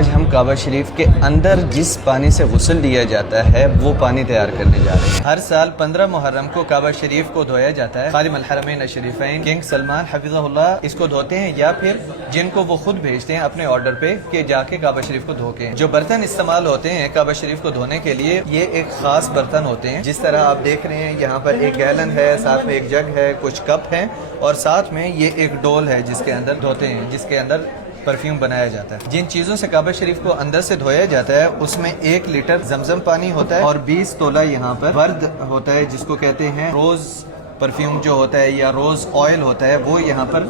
آج ہم کعبہ شریف کے اندر جس پانی سے غسل لیا جاتا ہے وہ پانی تیار کرنے جا رہے ہیں۔ ہر سال 15 محرم کو کعبہ شریف کو دھویا جاتا ہے۔ خادم الحرمین الشریفین کنگ سلمان حفظہ اللہ اس کو دھوتے ہیں، یا پھر جن کو وہ خود بھیجتے ہیں اپنے آرڈر پہ کہ جا کے کعبہ شریف کو دھو کے۔ جو برتن استعمال ہوتے ہیں کعبہ شریف کو دھونے کے لیے، یہ ایک خاص برتن ہوتے ہیں، جس طرح آپ دیکھ رہے ہیں یہاں پر ایک گیلن ہے، ساتھ میں ایک جگ ہے، کچھ کپ ہیں، اور ساتھ میں یہ ایک ڈول ہے جس کے اندر دھوتے ہیں، جس کے اندر پرفیوم بنایا جاتا ہے۔ جن چیزوں سے کعبہ شریف کو اندر سے دھویا جاتا ہے اس میں 1 لیٹر زمزم پانی ہوتا ہے، اور 20 تولہ یہاں پر ورد ہوتا ہے، جس کو کہتے ہیں روز پرفیوم جو ہوتا ہے یا روز آئل ہوتا ہے، وہ یہاں پر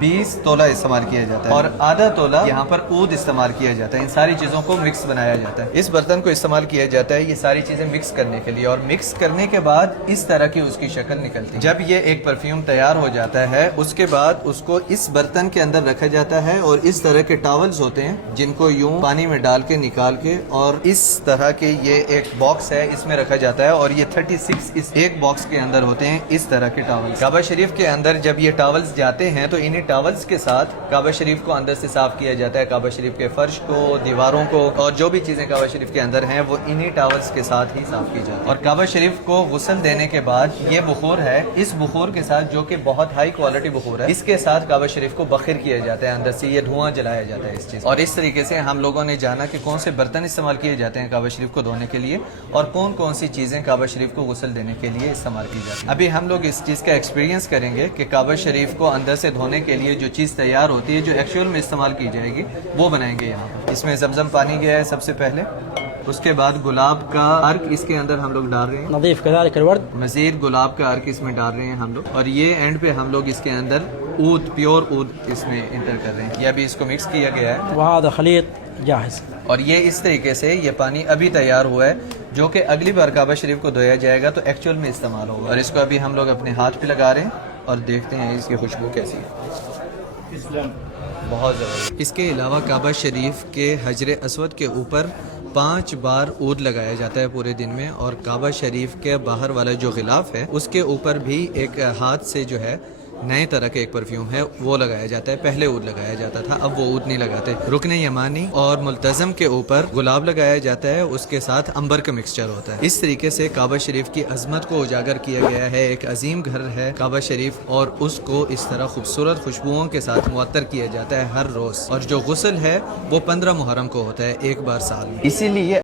20 تولہ استعمال کیا جاتا ہے، اور آدھا تولہ یہاں پر عود استعمال کیا جاتا ہے۔ ان ساری چیزوں کو مکس بنایا جاتا ہے۔ اس برتن کو استعمال کیا جاتا ہے یہ ساری چیزیں مکس کرنے کے لیے، اور مکس کرنے کے بعد اس طرح کی اس کی شکل نکلتی ہے۔ جب یہ ایک پرفیوم تیار ہو جاتا ہے اس کے بعد اس کو اس برتن کے اندر رکھا جاتا ہے، اور اس طرح کے ٹاولز ہوتے ہیں جن کو یوں پانی میں ڈال کے نکال کے، اور اس طرح کے یہ ایک باکس ہے اس میں رکھا جاتا ہے، اور یہ 36 اس ایک باکس کے اندر ہوتے ہیں اس طرح کے ٹاولز۔ کعبہ شریف کے اندر جب یہ ٹاولز جاتے ہیں تو انہیں ٹاولز کے ساتھ کعبہ شریف کو اندر سے صاف کیا جاتا ہے، کعبہ شریف کے فرش کو، دیواروں کو، اور جو بھی چیزیں کعبہ شریف کے اندر ہیں وہ انہی ٹاولز کے ساتھ ہی صاف کی جاتی ہے۔ اور کعبہ شریف کو غسل دینے کے بعد یہ بخور ہے، اس بخور کے ساتھ جو کہ بہت ہائی کوالٹی بخور ہے، اس کے ساتھ کعبہ شریف کو بخیر کیا جاتا ہے، اندر سے یہ دھواں جلایا جاتا ہے اس چیز۔ اور اس طریقے سے ہم لوگوں نے جانا کہ کون سے برتن استعمال کیے جاتے ہیں کعبہ شریف کو دھونے کے لیے، اور کون کون سی چیزیں کعبہ شریف کو غسل دینے کے لیے استعمال کی جاتی ہیں۔ ابھی ہم لوگ اس چیز کا ایکسپیرینس کریں گے کہ کعبہ شریف کو اندر سے دھونے کے لیے جو چیز تیار ہوتی ہے، جو ایکچوئل میں استعمال کی جائے گی، وہ بنائیں گے یہاں پر۔ اس میں زمزم پانی گیا ہے سب سے پہلے، اس کے بعد گلاب کا عرق اس کے اندر ہم لوگ ڈال رہے ہیں، نظیف كذلك الورد، مزید گلاب کا عرق اس میں ڈال رہے ہیں ہم لوگ، اور یہ اینڈ پہ ہم لوگ اس کے اندر عود، پیور عود اس میں انٹر کر رہے ہیں۔ یہ ابھی اس کو مکس کیا گیا ہے، وهذا خليط جاهز. اور یہ اس طریقے سے یہ پانی ابھی تیار ہوا ہے، جو کہ اگلی بار کعبہ شریف کو دھویا جائے گا تو ایکچوئل میں استعمال ہوگا۔ اور اس کو ابھی ہم لوگ اپنے ہاتھ پہ لگا رہے ہیں اور دیکھتے ہیں اس کی خوشبو کیسی ہے، بہت زبردست۔ اس کے علاوہ کعبہ شریف کے حجر اسود کے اوپر 5 بار عود لگایا جاتا ہے پورے دن میں، اور کعبہ شریف کے باہر والا جو غلاف ہے اس کے اوپر بھی ایک ہاتھ سے جو ہے نئے طرح کا ایک پرفیوم ہے وہ لگایا جاتا ہے۔ پہلے عود لگایا جاتا تھا، اب وہ عود نہیں لگاتے۔ رکن یمانی اور ملتزم کے اوپر گلاب لگایا جاتا ہے، اس کے ساتھ عنبر کا مکسچر ہوتا ہے۔ اس طریقے سے کعبہ شریف کی عظمت کو اجاگر کیا گیا ہے۔ ایک عظیم گھر ہے کعبہ شریف، اور اس کو اس طرح خوبصورت خوشبوؤں کے ساتھ معطر کیا جاتا ہے ہر روز، اور جو غسل ہے وہ 15 محرم کو ہوتا ہے، ایک بار سال میں۔ اسی لیے